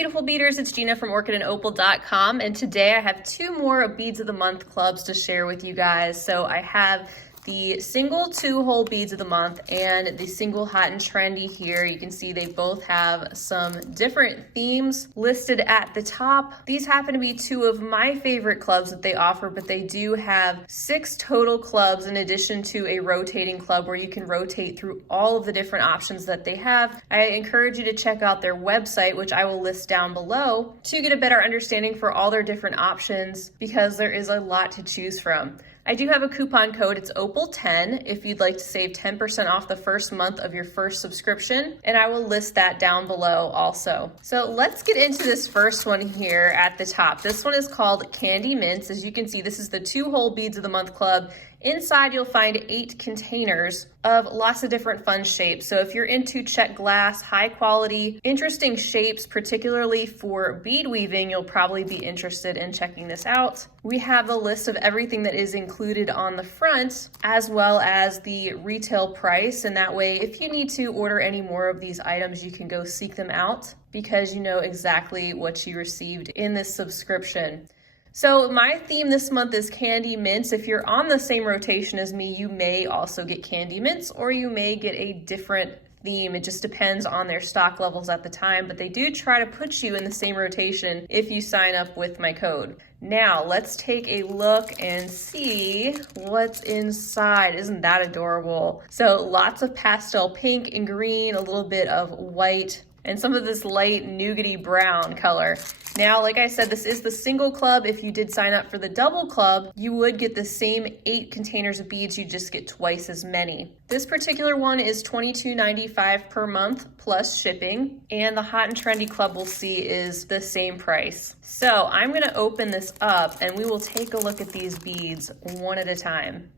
beautiful beaders, it's Gina from orchidandopal.com, and today I have two more Beads of the Month clubs to share with you guys. So I have the single 2-hole beads of the month and the single hot and trendy here. You can see they both have some different themes listed at the top. These happen to be two of my favorite clubs that they offer, but they do have 6 total clubs in addition to a rotating club where you can rotate through all of the different options that they have. I encourage you to check out their website, which I will list down below, to get a better understanding for all their different options because there is a lot to choose from. I do have a coupon code, it's OPAL10, if you'd like to save 10% off the first month of your first subscription, and I will list that down below also. So let's get into this first one here at the top. This one is called Candy Mints. As you can see, this is the 2-hole Beads of the Month club. Inside, you'll find 8 containers of lots of different fun shapes. So if you're into Czech glass, high quality, interesting shapes, particularly for bead weaving, you'll probably be interested in checking this out. We have a list of everything that is included on the front, as well as the retail price. And that way, if you need to order any more of these items, you can go seek them out because you know exactly what you received in this subscription. So my theme this month is Candy Mints. If you're on the same rotation as me, you may also get Candy Mints, or you may get a different theme. It just depends on their stock levels at the time, but they do try to put you in the same rotation if you sign up with my code. Now let's take a look and see what's inside. Isn't that adorable? So lots of pastel pink and green, a little bit of white, and some of this light nougaty brown color. Now, like I said, this is the single club. If you did sign up for the double club, you would get the same 8 containers of beads. You just get twice as many. This particular one is $22.95 per month plus shipping, and the hot and trendy club we'll see is the same price. So I'm gonna open this up and we will take a look at these beads one at a time.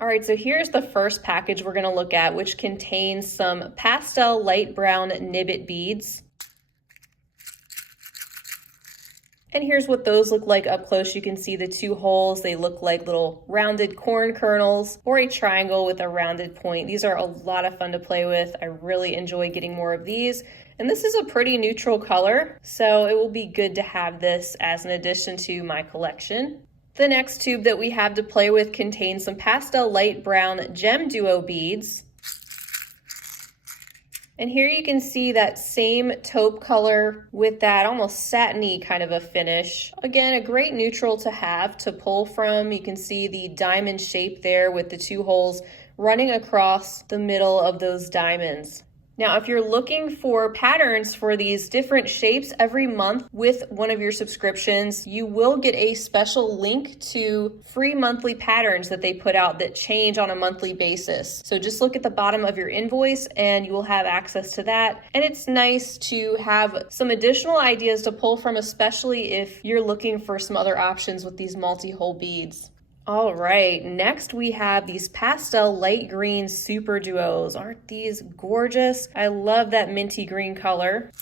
All right, so here's the first package we're gonna look at, which contains some pastel light brown nibbit beads. And here's what those look like up close. You can see the 2 holes. They look like little rounded corn kernels or a triangle with a rounded point. These are a lot of fun to play with. I really enjoy getting more of these. And this is a pretty neutral color, so it will be good to have this as an addition to my collection. The next tube that we have to play with contains some pastel light brown gem duo beads. And here you can see that same taupe color with that almost satiny kind of a finish. Again, a great neutral to have to pull from. You can see the diamond shape there with the 2 holes running across the middle of those diamonds. Now, if you're looking for patterns for these different shapes every month with one of your subscriptions, you will get a special link to free monthly patterns that they put out that change on a monthly basis. So just look at the bottom of your invoice and you will have access to that. And it's nice to have some additional ideas to pull from, especially if you're looking for some other options with these multi-hole beads. All right, next we have these pastel light green super duos. Aren't these gorgeous? I love that minty green color.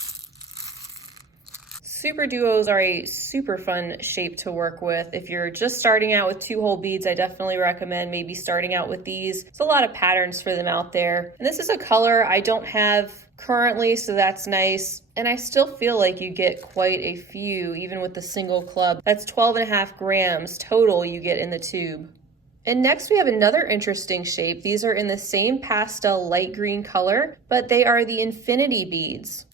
Super duos are a super fun shape to work with. If you're just starting out with 2-hole beads, I definitely recommend maybe starting out with these. There's a lot of patterns for them out there. And this is a color I don't have currently, so that's nice. And I still feel like you get quite a few, even with the single club. That's 12.5 grams total you get in the tube. And next we have another interesting shape. These are in the same pastel light green color, but they are the infinity beads.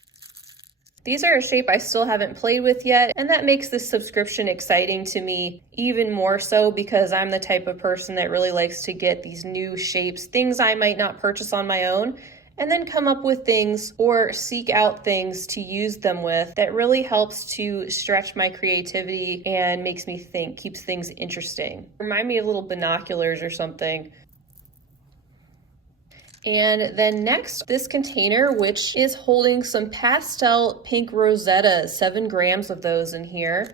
These are a shape I still haven't played with yet, and that makes this subscription exciting to me even more so because I'm the type of person that really likes to get these new shapes, things I might not purchase on my own, and then come up with things or seek out things to use them with that really helps to stretch my creativity and makes me think, keeps things interesting. Remind me of little binoculars or something. And then next, this container, which is holding some pastel pink rosettas, 7 grams of those in here.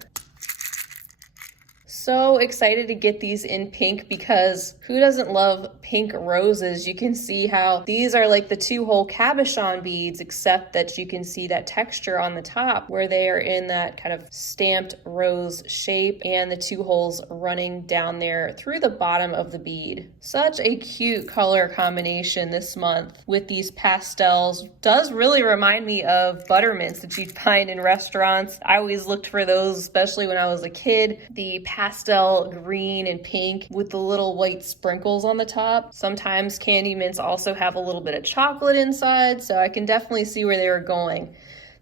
So excited to get these in pink because who doesn't love pink roses? You can see how these are like the 2-hole cabochon beads, except that you can see that texture on the top where they are in that kind of stamped rose shape and the 2 holes running down there through the bottom of the bead. Such a cute color combination this month with these pastels. Does really remind me of buttermints that you'd find in restaurants. I always looked for those, especially when I was a kid. The pastel green and pink with the little white sprinkles on the top. Sometimes candy mints also have a little bit of chocolate inside, so I can definitely see where they were going.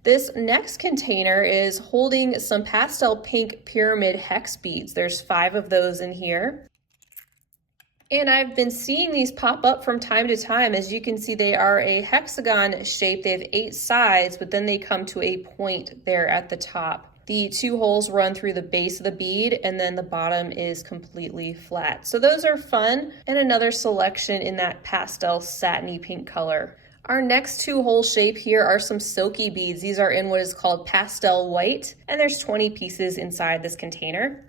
This next container is holding some pastel pink pyramid hex beads. There's 5 of those in here. And I've been seeing these pop up from time to time. As you can see, they are a hexagon shape. They have 8 sides, but then they come to a point there at the top. The 2 holes run through the base of the bead and then the bottom is completely flat. So those are fun, and another selection in that pastel satiny pink color. Our next 2-hole shape here are some silky beads. These are in what is called pastel white, and there's 20 pieces inside this container.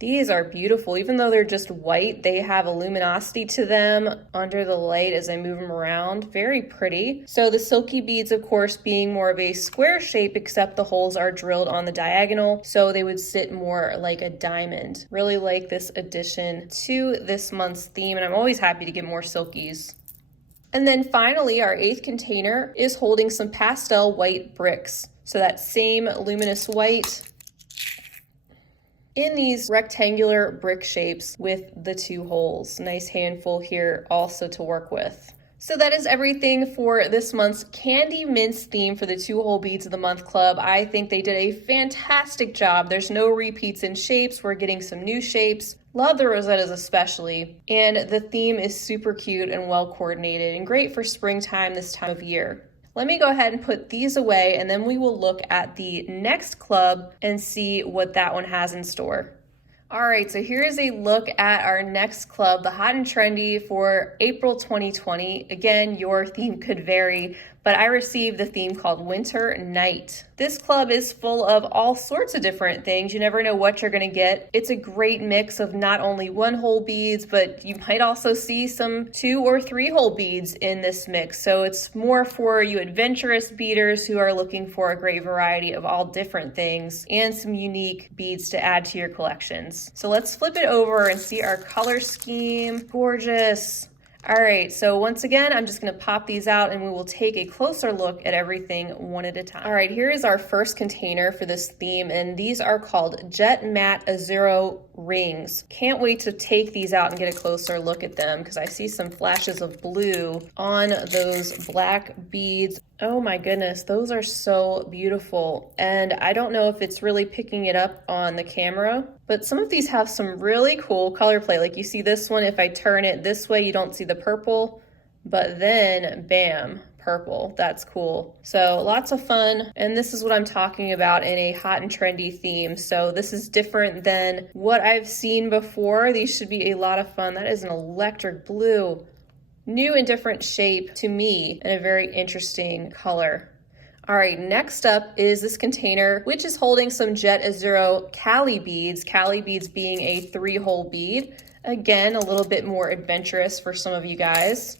These are beautiful. Even though they're just white, they have a luminosity to them under the light as I move them around. Very pretty. So the silky beads, of course, being more of a square shape, except the holes are drilled on the diagonal, so they would sit more like a diamond. Really like this addition to this month's theme, and I'm always happy to get more silkies. And then finally, our 8th container is holding some pastel white bricks. So that same luminous white in these rectangular brick shapes with the 2 holes. Nice handful here also to work with. So that is everything for this month's Candy Mints theme for the 2-hole Beads of the Month Club. I think they did a fantastic job. There's no repeats in shapes. We're getting some new shapes. Love the rosettas especially. And the theme is super cute and well coordinated and great for springtime this time of year. Let me go ahead and put these away, and then we will look at the next club and see what that one has in store. All right, so here's a look at our next club, the Hot and Trendy for April 2020. Again, your theme could vary, but I received the theme called Winter Night. This club is full of all sorts of different things. You never know what you're gonna get. It's a great mix of not only 1-hole beads, but you might also see some 2 or 3-hole beads in this mix. So it's more for you adventurous beaders who are looking for a great variety of all different things and some unique beads to add to your collections. So let's flip it over and see our color scheme. Gorgeous. All right, so once again, I'm just gonna pop these out and we will take a closer look at everything one at a time. All right, here is our first container for this theme, and these are called Jet Matte Azuro rings. Can't wait to take these out and get a closer look at them because I see some flashes of blue on those black beads. Oh my goodness, those are so beautiful. And I don't know if it's really picking it up on the camera, but some of these have some really cool color play. Like you see this one, if I turn it this way, you don't see the purple, but then bam, purple. That's cool. So lots of fun. And this is what I'm talking about in a hot and trendy theme. So this is different than what I've seen before. These should be a lot of fun. That is an electric blue. New and different shape to me and a very interesting color. All right, next up is this container, which is holding some Jet Azuro Cali beads being a 3-hole bead. Again, a little bit more adventurous for some of you guys.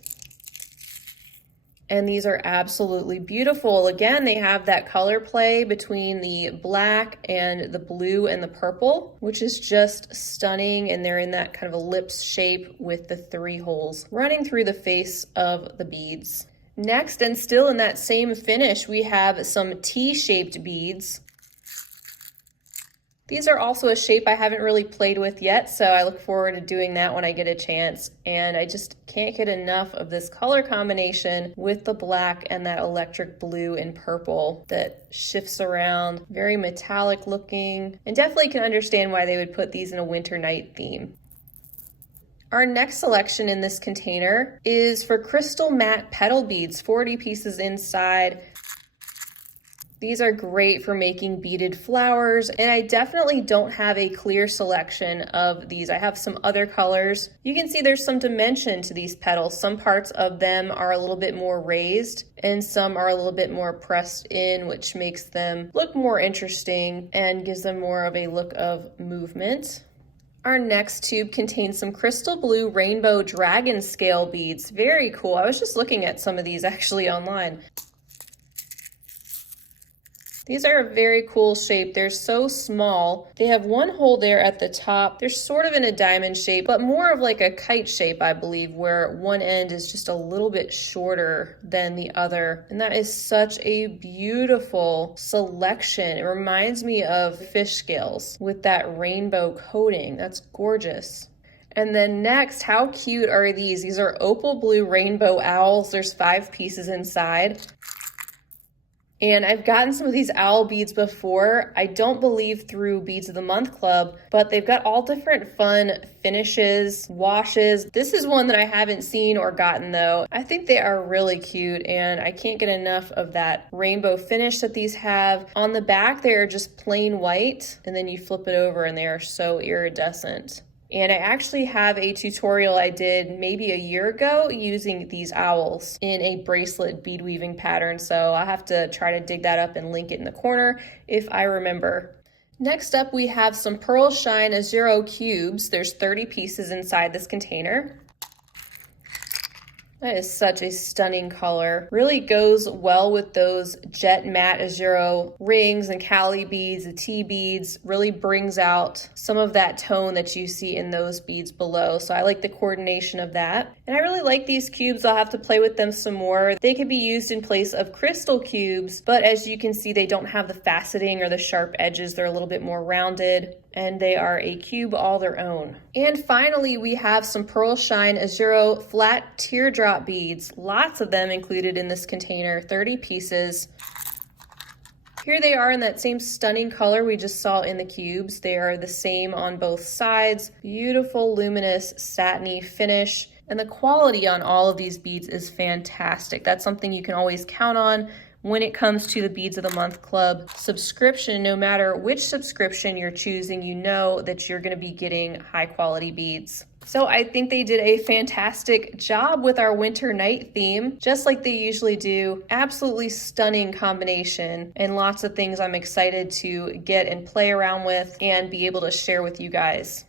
And these are absolutely beautiful. Again, they have that color play between the black and the blue and the purple, which is just stunning. And they're in that kind of ellipse shape with the 3 holes running through the face of the beads. Next, and still in that same finish, we have some T-shaped beads. These are also a shape I haven't really played with yet, so I look forward to doing that when I get a chance. And I just can't get enough of this color combination with the black and that electric blue and purple that shifts around. Very metallic looking, and definitely can understand why they would put these in a winter night theme. Our next selection in this container is for crystal matte petal beads, 40 pieces inside. These are great for making beaded flowers, and I definitely don't have a clear selection of these. I have some other colors. You can see there's some dimension to these petals. Some parts of them are a little bit more raised, and some are a little bit more pressed in, which makes them look more interesting and gives them more of a look of movement. Our next tube contains some crystal blue rainbow dragon scale beads. Very cool. I was just looking at some of these actually online. These are a very cool shape. They're so small. They have one hole there at the top. They're sort of in a diamond shape, but more of like a kite shape, I believe, where one end is just a little bit shorter than the other. And that is such a beautiful selection. It reminds me of fish scales with that rainbow coating. That's gorgeous. And then next, how cute are these? These are opal blue rainbow owls. There's 5 pieces inside. And I've gotten some of these owl beads before. I don't believe through Beads of the Month Club, but they've got all different fun finishes, washes. This is one that I haven't seen or gotten though. I think they are really cute, and I can't get enough of that rainbow finish that these have. On the back, they are just plain white, and then you flip it over and they are so iridescent. And I actually have a tutorial I did maybe a year ago using these owls in a bracelet bead weaving pattern. So I'll have to try to dig that up and link it in the corner if I remember. Next up, we have some Pearl Shine Azuro cubes. There's 30 pieces inside this container. That is such a stunning color. Really goes well with those jet matte Azuro rings and Cali beads, the T beads. Really brings out some of that tone that you see in those beads below. So I like the coordination of that. And I really like these cubes. I'll have to play with them some more. They could be used in place of crystal cubes, but as you can see, they don't have the faceting or the sharp edges. They're a little bit more rounded, and they are a cube all their own. And finally, we have some Pearl Shine Azuro flat teardrop beads. Lots of them included in this container, 30 pieces. Here they are in that same stunning color we just saw in the cubes. They are the same on both sides. Beautiful, luminous, satiny finish. And the quality on all of these beads is fantastic. That's something you can always count on when it comes to the Beads of the Month Club subscription. No matter which subscription you're choosing, you know that you're going to be getting high quality beads. So I think they did a fantastic job with our winter night theme, just like they usually do. Absolutely stunning combination, and lots of things I'm excited to get and play around with and be able to share with you guys.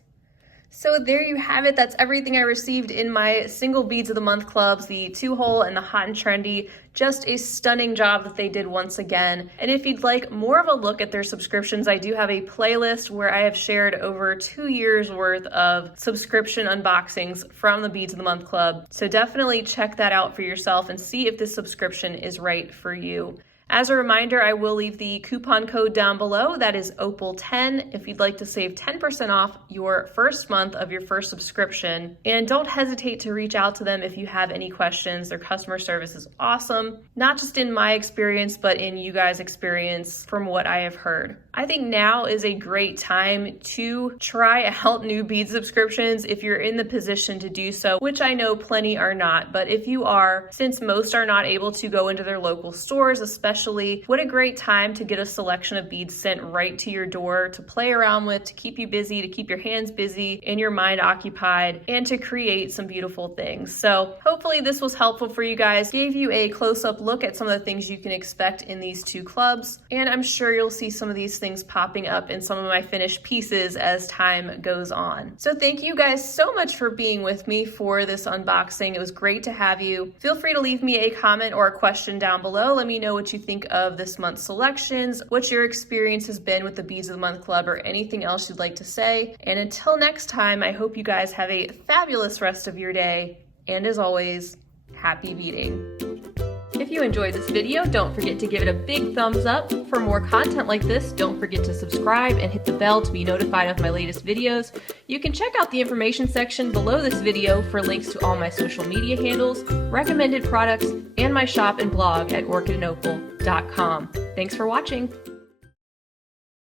So there you have it. That's everything I received in my single Beads of the Month clubs, the 2-hole and the Hot and Trendy. Just a stunning job that they did once again. And if you'd like more of a look at their subscriptions, I do have a playlist where I have shared over 2 years worth of subscription unboxings from the Beads of the Month club. So definitely check that out for yourself and see if this subscription is right for you. As a reminder, I will leave the coupon code down below. That is OPAL10 if you'd like to save 10% off your first month of your first subscription. And don't hesitate to reach out to them if you have any questions. Their customer service is awesome, not just in my experience, but in you guys' experience from what I have heard. I think now is a great time to try out new bead subscriptions if you're in the position to do so, which I know plenty are not. But if you are, since most are not able to go into their local stores, especially, what a great time to get a selection of beads sent right to your door to play around with, to keep you busy, to keep your hands busy and your mind occupied, and to create some beautiful things. So hopefully this was helpful for you guys, gave you a close-up look at some of the things you can expect in these two clubs, and I'm sure you'll see some of these things popping up in some of my finished pieces as time goes on. So thank you guys so much for being with me for this unboxing. It was great to have you. Feel free to leave me a comment or a question down below. Let me know what you think of this month's selections, what your experience has been with the Beads of the Month Club, or anything else you'd like to say. And until next time, I hope you guys have a fabulous rest of your day. And as always, happy beading. If you enjoyed this video, don't forget to give it a big thumbs up. For more content like this, don't forget to subscribe and hit the bell to be notified of my latest videos. You can check out the information section below this video for links to all my social media handles, recommended products, and my shop and blog at orchidandopal.com. Thanks for watching.